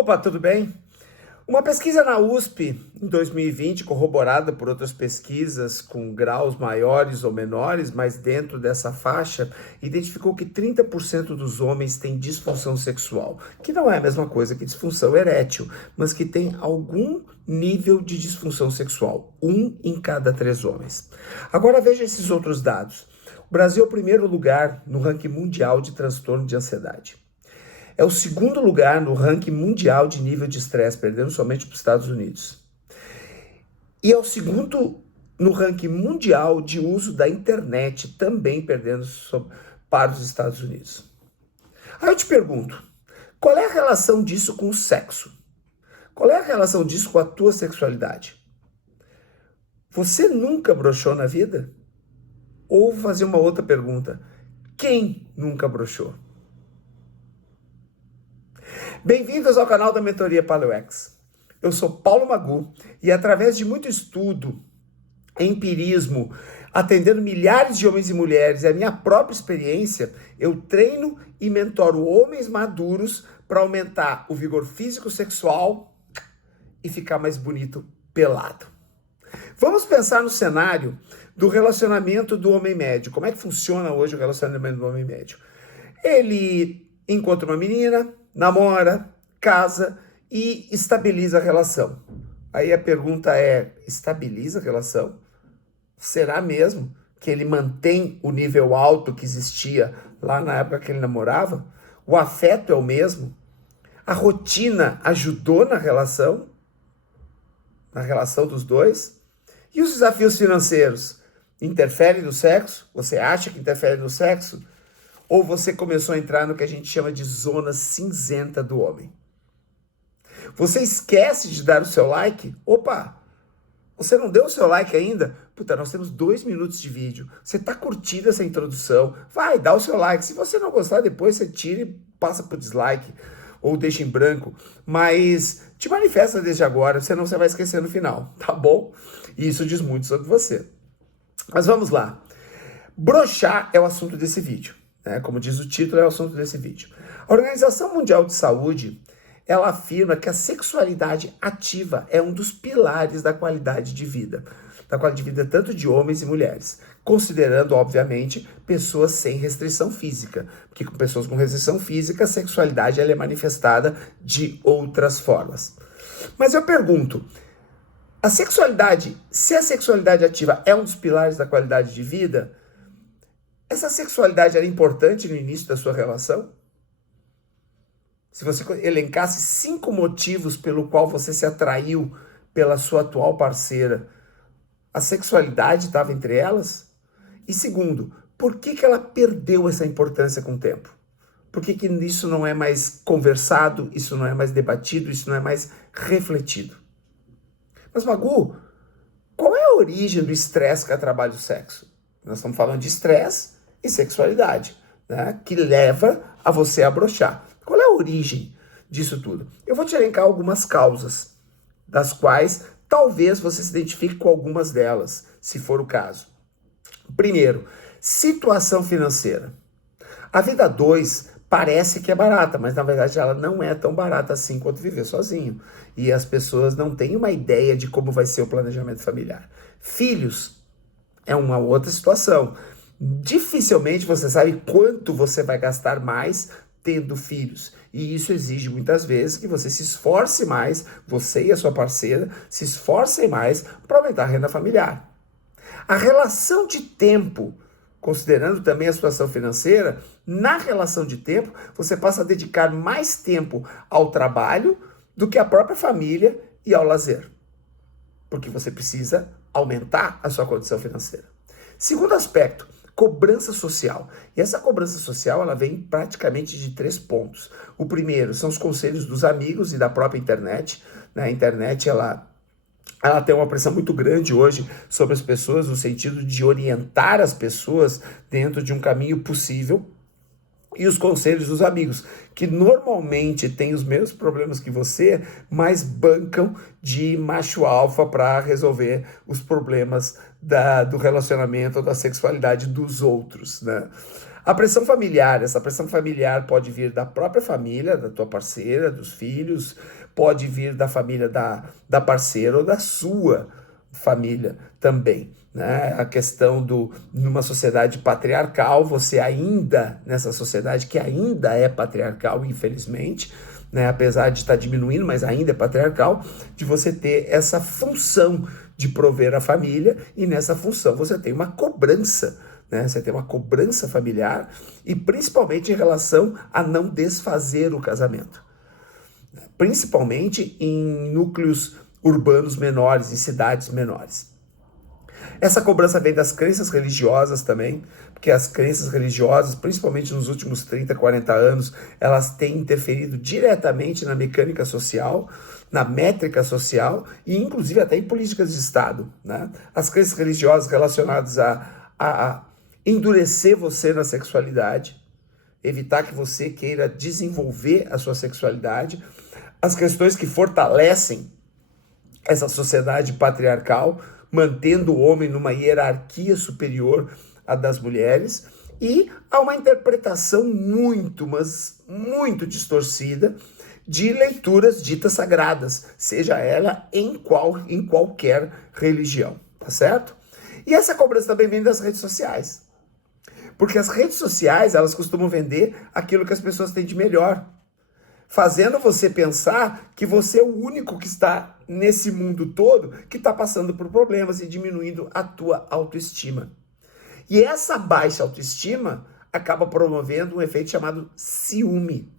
Opa, tudo bem? Uma pesquisa na USP em 2020, corroborada por outras pesquisas com graus maiores ou menores, mas dentro dessa faixa, identificou que 30% dos homens têm disfunção sexual, que não é a mesma coisa que disfunção erétil, mas que tem algum nível de disfunção sexual, 1 em cada 3 homens. Agora veja esses outros dados. O Brasil é o primeiro lugar no ranking mundial de transtorno de ansiedade. É o segundo lugar no ranking mundial de nível de estresse, perdendo somente para os Estados Unidos. E é o segundo no ranking mundial de uso da internet, também perdendo para os Estados Unidos. Aí eu te pergunto, qual é a relação disso com o sexo? Qual é a relação disso com a tua sexualidade? Você nunca broxou na vida? Ou vou fazer uma outra pergunta, quem nunca broxou? Bem-vindos ao canal da Mentoria PaleoX. Eu sou Paulo Magu e através de muito estudo, empirismo, atendendo milhares de homens e mulheres e a minha própria experiência, eu treino e mentoro homens maduros para aumentar o vigor físico sexual e ficar mais bonito pelado. Vamos pensar no cenário do relacionamento do homem médio. Como é que funciona hoje o relacionamento do homem médio? Ele encontra uma menina, namora, casa e estabiliza a relação. Aí a pergunta é, estabiliza a relação? Será mesmo que ele mantém o nível alto que existia lá na época que ele namorava? O afeto é o mesmo? A rotina ajudou na relação dos dois? E os desafios financeiros? Interfere no sexo? Você acha que interfere no sexo? Ou você começou a entrar no que a gente chama de zona cinzenta do homem? Você esquece de dar o seu like? Opa! Você não deu o seu like ainda? Puta, nós temos 2 minutos de vídeo. Você tá curtindo essa introdução? Vai, dá o seu like. Se você não gostar, depois você tira e passa pro dislike. Ou deixa em branco. Mas te manifesta desde agora, senão você vai esquecer no final, tá bom? E isso diz muito sobre você. Mas vamos lá. Broxar é o assunto desse vídeo. Como diz o título, é o assunto desse vídeo. A Organização Mundial de Saúde, ela afirma que a sexualidade ativa é um dos pilares da qualidade de vida tanto de homens e mulheres, considerando, obviamente, pessoas sem restrição física, porque com pessoas com restrição física, a sexualidade ela é manifestada de outras formas. Mas eu pergunto, se a sexualidade ativa é um dos pilares da qualidade de vida, essa sexualidade era importante no início da sua relação? Se você elencasse 5 motivos pelo qual você se atraiu pela sua atual parceira, a sexualidade estava entre elas? E segundo, por que ela perdeu essa importância com o tempo? Por que isso não é mais conversado, isso não é mais debatido, isso não é mais refletido? Mas Magu, qual é a origem do estresse que atrapalha o sexo? Nós estamos falando de estresse e sexualidade, né, que leva a você a broxar. Qual é a origem disso tudo? Eu vou te elencar algumas causas, das quais talvez você se identifique com algumas delas, se for o caso. Primeiro, situação financeira. A vida a dois parece que é barata, mas na verdade ela não é tão barata assim quanto viver sozinho. E as pessoas não têm uma ideia de como vai ser o planejamento familiar. Filhos é uma outra situação. Dificilmente você sabe quanto você vai gastar mais tendo filhos. E isso exige muitas vezes que você se esforce mais, você e a sua parceira se esforcem mais para aumentar a renda familiar. A relação de tempo, considerando também a situação financeira, na relação de tempo você passa a dedicar mais tempo ao trabalho do que à própria família e ao lazer. Porque você precisa aumentar a sua condição financeira. Segundo aspecto, cobrança social. E essa cobrança social, ela vem praticamente de 3 pontos. O primeiro são os conselhos dos amigos e da própria internet. A internet, ela tem uma pressão muito grande hoje sobre as pessoas, no sentido de orientar as pessoas dentro de um caminho possível. E os conselhos dos amigos, que normalmente têm os mesmos problemas que você, mas bancam de macho alfa para resolver os problemas do relacionamento ou da sexualidade dos outros, né? A pressão familiar, essa pressão familiar pode vir da própria família, da tua parceira, dos filhos, pode vir da família da parceira ou da sua família também, né? A questão numa sociedade patriarcal, você ainda, nessa sociedade que ainda é patriarcal, infelizmente, né? Apesar de estar diminuindo, mas ainda é patriarcal, de você ter essa função de prover a família, e nessa função você tem uma cobrança, né? Você tem uma cobrança familiar, e principalmente em relação a não desfazer o casamento. Principalmente em núcleos urbanos menores, em cidades menores. Essa cobrança vem das crenças religiosas também, porque as crenças religiosas, principalmente nos últimos 30, 40 anos, elas têm interferido diretamente na mecânica social, na métrica social e inclusive até em políticas de Estado, né? As crenças religiosas relacionadas a endurecer você na sexualidade, evitar que você queira desenvolver a sua sexualidade, as questões que fortalecem essa sociedade patriarcal, mantendo o homem numa hierarquia superior à das mulheres, e há uma interpretação muito, mas muito distorcida de leituras ditas sagradas, seja ela em qualquer religião, tá certo? E essa cobrança também vem das redes sociais, porque as redes sociais, elas costumam vender aquilo que as pessoas têm de melhor, fazendo você pensar que você é o único que está nesse mundo todo que está passando por problemas e diminuindo a tua autoestima. E essa baixa autoestima acaba promovendo um efeito chamado ciúme,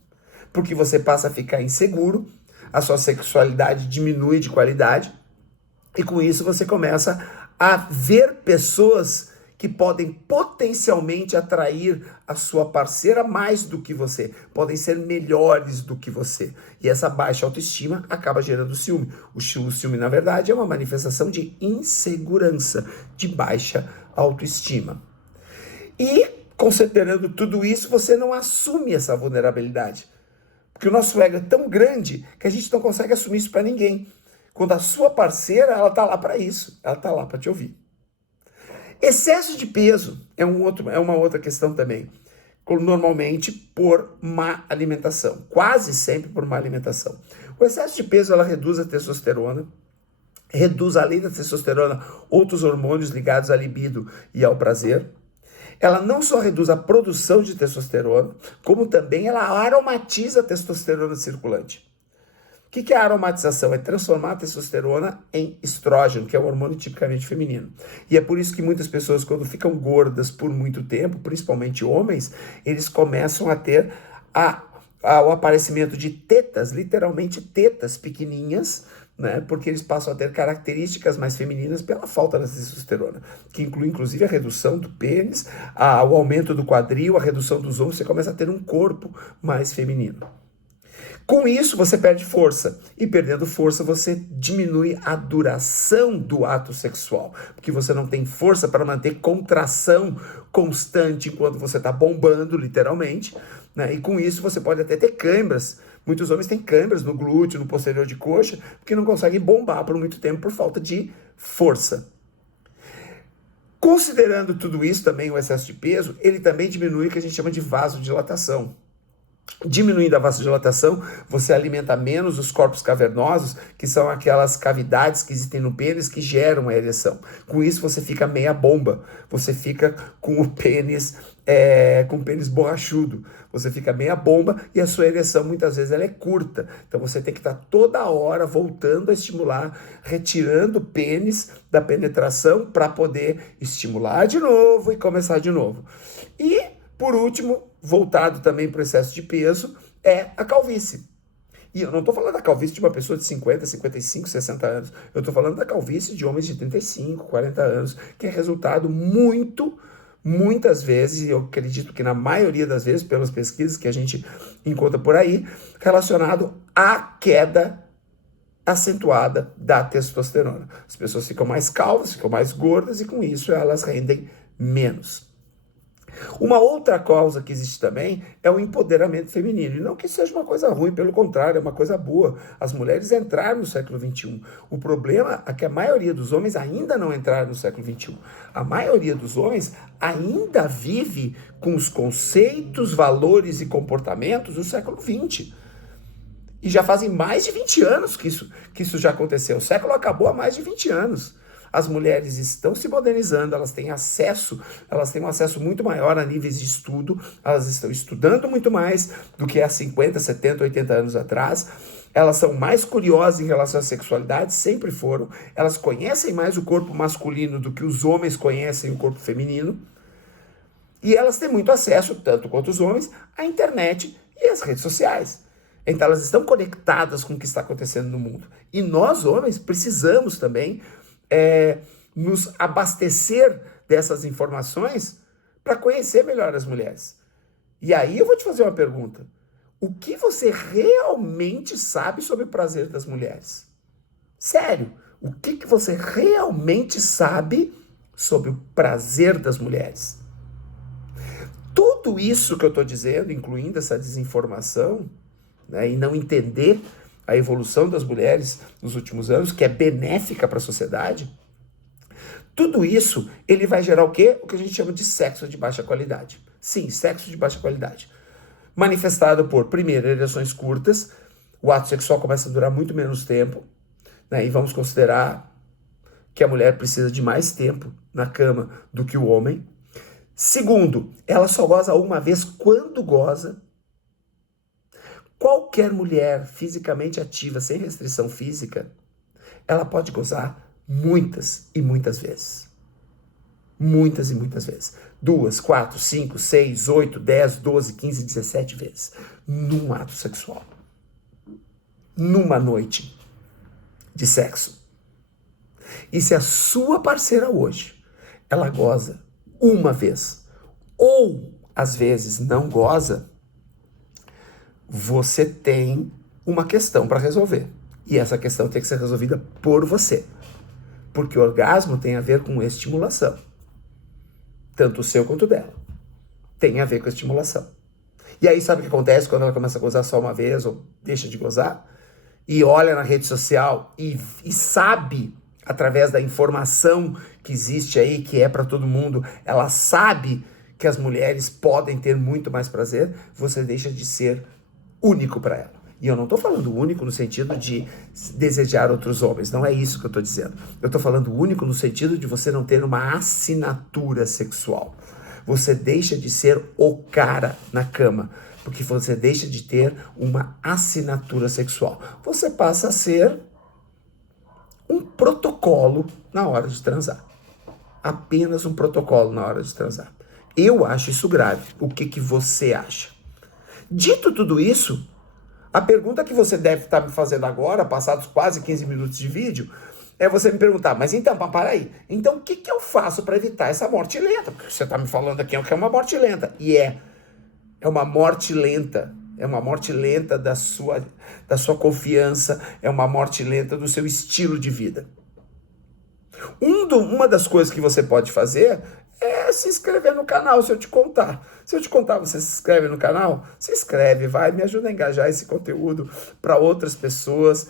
porque você passa a ficar inseguro, a sua sexualidade diminui de qualidade, e com isso você começa a ver pessoas que podem potencialmente atrair a sua parceira mais do que você, podem ser melhores do que você. E essa baixa autoestima acaba gerando ciúme. O ciúme, na verdade, é uma manifestação de insegurança, de baixa autoestima. E, considerando tudo isso, você não assume essa vulnerabilidade. Porque o nosso ego é tão grande que a gente não consegue assumir isso para ninguém. Quando a sua parceira, ela está lá para isso, ela está lá para te ouvir. Excesso de peso é uma outra questão também, normalmente por má alimentação, quase sempre por má alimentação. O excesso de peso, ela reduz a testosterona, reduz, além da testosterona, outros hormônios ligados à libido e ao prazer. Ela não só reduz a produção de testosterona, como também ela aromatiza a testosterona circulante. O que é a aromatização? É transformar a testosterona em estrógeno, que é um hormônio tipicamente feminino. E é por isso que muitas pessoas, quando ficam gordas por muito tempo, principalmente homens, eles começam a ter o aparecimento de tetas, literalmente tetas pequenininhas, né? Porque eles passam a ter características mais femininas pela falta da testosterona, que inclui inclusive a redução do pênis, o aumento do quadril, a redução dos ombros, você começa a ter um corpo mais feminino. Com isso, você perde força, e perdendo força, você diminui a duração do ato sexual, porque você não tem força para manter contração constante enquanto você está bombando, literalmente, né? E com isso, você pode até ter câimbras. Muitos homens têm câimbras no glúteo, no posterior de coxa, porque não conseguem bombar por muito tempo por falta de força. Considerando tudo isso, também o excesso de peso, ele também diminui o que a gente chama de vasodilatação. Diminuindo a vasodilatação, você alimenta menos os corpos cavernosos, que são aquelas cavidades que existem no pênis que geram a ereção. Com isso você fica meia bomba, você fica com o pênis borrachudo, você fica meia bomba e a sua ereção muitas vezes ela é curta. Então você tem que estar toda hora voltando a estimular, retirando o pênis da penetração para poder estimular de novo e começar de novo. E, por último, voltado também para o excesso de peso, é a calvície. E eu não estou falando da calvície de uma pessoa de 50, 55, 60 anos. Eu estou falando da calvície de homens de 35, 40 anos, que é resultado muitas vezes, e eu acredito que na maioria das vezes, pelas pesquisas que a gente encontra por aí, relacionado à queda acentuada da testosterona. As pessoas ficam mais calvas, ficam mais gordas, e com isso elas rendem menos. Uma outra causa que existe também é o empoderamento feminino. E não que seja uma coisa ruim, pelo contrário, é uma coisa boa. As mulheres entraram no século XXI. O problema é que a maioria dos homens ainda não entraram no século XXI. A maioria dos homens ainda vive com os conceitos, valores e comportamentos do século XX. E já fazem mais de 20 anos que isso já aconteceu. O século acabou há mais de 20 anos. As mulheres estão se modernizando, elas têm um acesso muito maior a níveis de estudo, elas estão estudando muito mais do que há 50, 70, 80 anos atrás, elas são mais curiosas em relação à sexualidade, sempre foram, elas conhecem mais o corpo masculino do que os homens conhecem o corpo feminino, e elas têm muito acesso, tanto quanto os homens, à internet e às redes sociais. Então elas estão conectadas com o que está acontecendo no mundo. E nós, homens, precisamos também nos abastecer dessas informações para conhecer melhor as mulheres. E aí eu vou te fazer uma pergunta. O que você realmente sabe sobre o prazer das mulheres? Sério, o que você realmente sabe sobre o prazer das mulheres? Tudo isso que eu estou dizendo, incluindo essa desinformação, né, e não entender a evolução das mulheres nos últimos anos, que é benéfica para a sociedade, tudo isso, ele vai gerar o quê? O que a gente chama de sexo de baixa qualidade. Sim, sexo de baixa qualidade. Manifestado por, primeiro, ereções curtas, o ato sexual começa a durar muito menos tempo, né, e vamos considerar que a mulher precisa de mais tempo na cama do que o homem. Segundo, ela só goza uma vez quando goza. Qualquer mulher fisicamente ativa, sem restrição física, ela pode gozar muitas e muitas vezes. Muitas e muitas vezes. 2, 4, 5, 6, 8, 10, 12, 15, 17 vezes. Num ato sexual. Numa noite de sexo. E se a sua parceira hoje, ela goza uma vez, ou às vezes não goza, você tem uma questão para resolver. E essa questão tem que ser resolvida por você. Porque o orgasmo tem a ver com estimulação. Tanto o seu quanto o dela. Tem a ver com a estimulação. E aí sabe o que acontece quando ela começa a gozar só uma vez ou deixa de gozar? E olha na rede social e sabe, através da informação que existe aí, que é para todo mundo, ela sabe que as mulheres podem ter muito mais prazer, você deixa de ser único para ela. E eu não estou falando único no sentido de desejar outros homens, não é isso que eu estou dizendo. Eu estou falando único no sentido de você não ter uma assinatura sexual. Você deixa de ser o cara na cama, porque você deixa de ter uma assinatura sexual. Você passa a ser um protocolo na hora de transar. Apenas um protocolo na hora de transar. Eu acho isso grave. O que você acha? Dito tudo isso, a pergunta que você deve estar me fazendo agora, passados quase 15 minutos de vídeo, é você me perguntar, mas então, para aí, então o que eu faço para evitar essa morte lenta? Porque você está me falando aqui que é uma morte lenta, e é uma morte lenta, é uma morte lenta da sua confiança, é uma morte lenta do seu estilo de vida. Uma das coisas que você pode fazer é se inscrever no canal, se eu te contar. Se eu te contar, você se inscreve no canal? Se inscreve, vai, me ajuda a engajar esse conteúdo para outras pessoas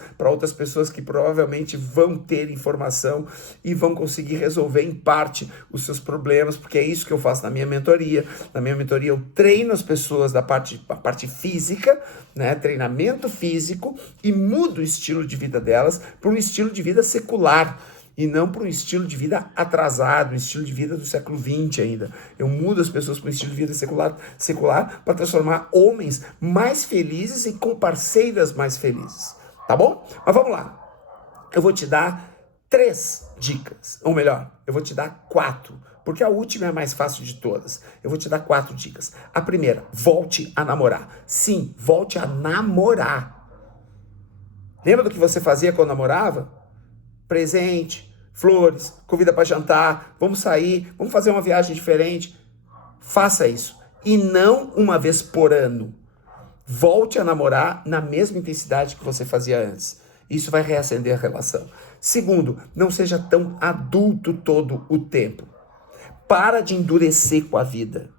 que provavelmente vão ter informação e vão conseguir resolver em parte os seus problemas, porque é isso que eu faço na minha mentoria. Na minha mentoria eu treino as pessoas a parte física, né, treinamento físico, e mudo o estilo de vida delas para um estilo de vida secular, e não para um estilo de vida atrasado, um estilo de vida do século XX ainda. Eu mudo as pessoas para um estilo de vida secular para transformar homens mais felizes e com parceiras mais felizes. Tá bom? Mas vamos lá. Eu vou te dar 3 dicas. Ou melhor, eu vou te dar 4. Porque a última é a mais fácil de todas. Eu vou te dar 4 dicas. A primeira, volte a namorar. Sim, volte a namorar. Lembra do que você fazia quando namorava? Presente, flores, convida para jantar, vamos sair, vamos fazer uma viagem diferente. Faça isso. E não uma vez por ano. Volte a namorar na mesma intensidade que você fazia antes. Isso vai reacender a relação. Segundo, não seja tão adulto todo o tempo. Para de endurecer com a vida.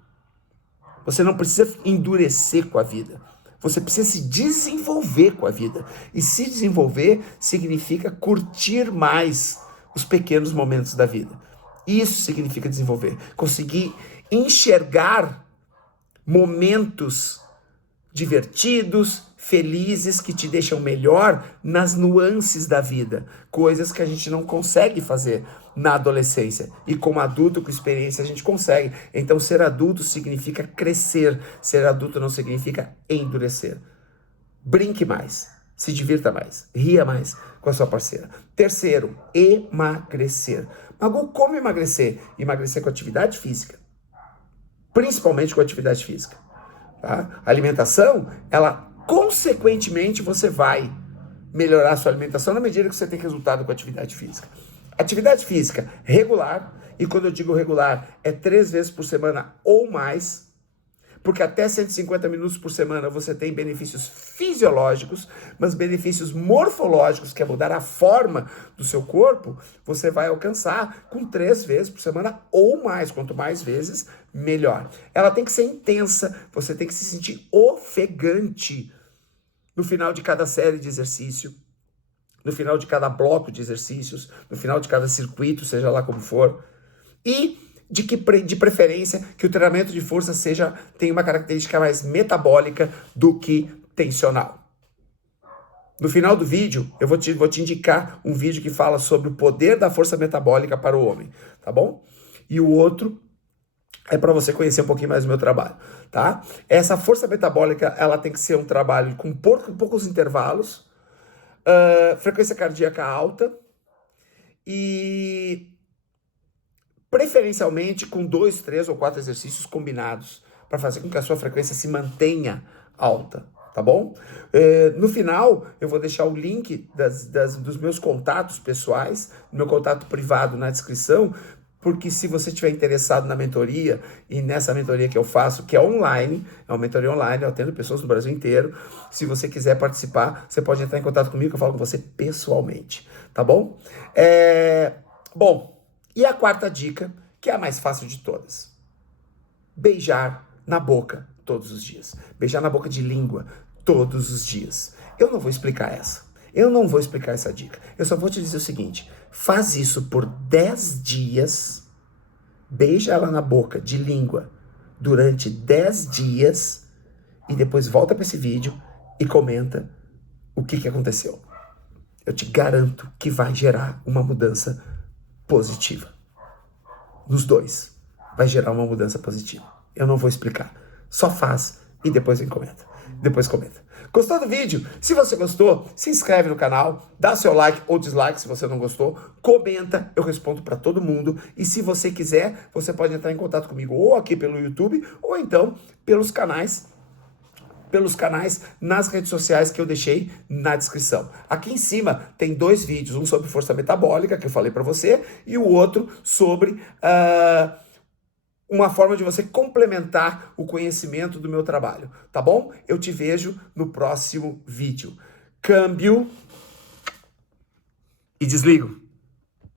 Você não precisa endurecer com a vida. Você precisa se desenvolver com a vida. E se desenvolver significa curtir mais os pequenos momentos da vida. Isso significa desenvolver. Conseguir enxergar momentos divertidos, felizes, que te deixam melhor nas nuances da vida. Coisas que a gente não consegue fazer na adolescência. E como adulto, com experiência, a gente consegue. Então, ser adulto significa crescer. Ser adulto não significa endurecer. Brinque mais. Se divirta mais. Ria mais com a sua parceira. Terceiro, emagrecer. Mas como emagrecer? Emagrecer com atividade física. Principalmente com atividade física. Tá? A alimentação, ela, consequentemente, você vai melhorar a sua alimentação na medida que você tem resultado com a atividade física. Atividade física regular, e quando eu digo regular, é 3 vezes por semana ou mais, porque até 150 minutos por semana você tem benefícios fisiológicos, mas benefícios morfológicos, que é mudar a forma do seu corpo, você vai alcançar com 3 vezes por semana ou mais. Quanto mais vezes, melhor. Ela tem que ser intensa, você tem que se sentir ofegante no final de cada série de exercício, no final de cada bloco de exercícios, no final de cada circuito, seja lá como for. E de preferência que o treinamento de força tenha uma característica mais metabólica do que tensional. No final do vídeo, eu vou te indicar um vídeo que fala sobre o poder da força metabólica para o homem, tá bom? E o outro é para você conhecer um pouquinho mais do meu trabalho, tá? Essa força metabólica, ela tem que ser um trabalho com poucos intervalos, frequência cardíaca alta e preferencialmente com 2, 3 ou 4 exercícios combinados para fazer com que a sua frequência se mantenha alta, tá bom? No final, eu vou deixar o link dos meus contatos pessoais, meu contato privado na descrição, porque se você estiver interessado na mentoria, e nessa mentoria que eu faço, que é online, é uma mentoria online, eu atendo pessoas do Brasil inteiro, se você quiser participar, você pode entrar em contato comigo, que eu falo com você pessoalmente, tá bom? Bom, e a quarta dica, que é a mais fácil de todas. Beijar na boca todos os dias. Beijar na boca de língua todos os dias. Eu não vou explicar essa. Eu não vou explicar essa dica. Eu só vou te dizer o seguinte. Faz isso por 10 dias. Beija ela na boca de língua durante 10 dias. E depois volta para esse vídeo e comenta o que aconteceu. Eu te garanto que vai gerar uma mudança positiva. Nos dois. Vai gerar uma mudança positiva. Eu não vou explicar. Só faz e depois vem comenta. Depois comenta. Gostou do vídeo? Se você gostou, se inscreve no canal, dá seu like ou dislike se você não gostou, comenta, eu respondo para todo mundo. E se você quiser, você pode entrar em contato comigo ou aqui pelo YouTube ou então pelos canais nas redes sociais que eu deixei na descrição. Aqui em cima tem 2 vídeos, um sobre força metabólica, que eu falei para você, e o outro sobre uma forma de você complementar o conhecimento do meu trabalho, tá bom? Eu te vejo no próximo vídeo. Câmbio e desligo.